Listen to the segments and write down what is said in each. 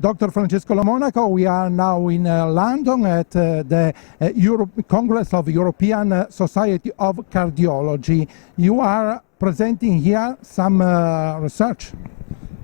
Dr. Francesco Lo Monaco, we are now in London at the Congress of European Society of Cardiology. You are presenting here some research.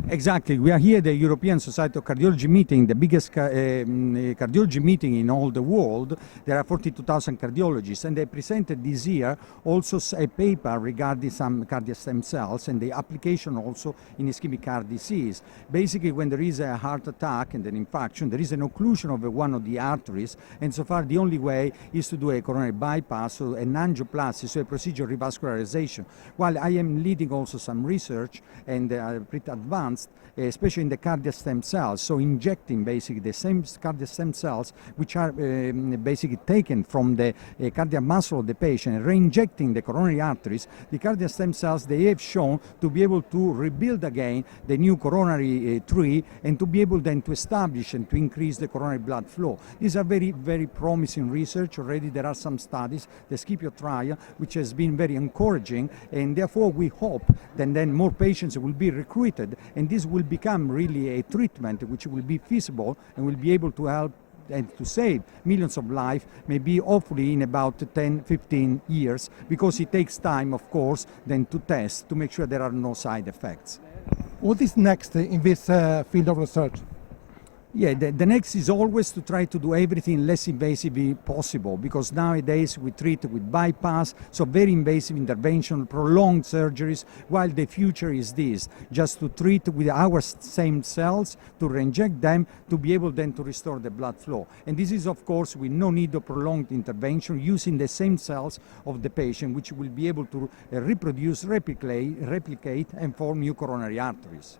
Exactly. We are here at the European Society of Cardiology meeting, the biggest cardiology meeting in all the world. There are 42,000 cardiologists, and they presented this year also a paper regarding some cardiac stem cells and the application also in ischemic heart disease. Basically, when there is a heart attack and an infarction, there is an occlusion of one of the arteries, and so far the only way is to do a coronary bypass, so an angioplasty, so a procedure revascularization. While I am leading also some research and pretty advanced, especially in the cardiac stem cells, so injecting basically the same cardiac stem cells which are basically taken from the cardiac muscle of the patient and re-injecting the coronary arteries. The cardiac stem cells, they have shown to be able to rebuild again the new coronary tree and to be able then to establish and to increase the coronary blood flow. These are very, very promising research. Already there are some studies, the Scipio trial, which has been very encouraging, and therefore we hope that then more patients will be recruited, and this will become really a treatment which will be feasible and will be able to help and to save millions of lives, maybe hopefully in about 10-15 years, because it takes time, of course, then to test to make sure there are no side effects. What is next in this field of research? Yeah, the next is always to try to do everything less invasively possible, because nowadays we treat with bypass, so very invasive intervention, prolonged surgeries, while the future is this, just to treat with our same cells, to reinject them, to be able then to restore the blood flow. And this is, of course, with no need of prolonged intervention, using the same cells of the patient, which will be able to reproduce, replicate, and form new coronary arteries.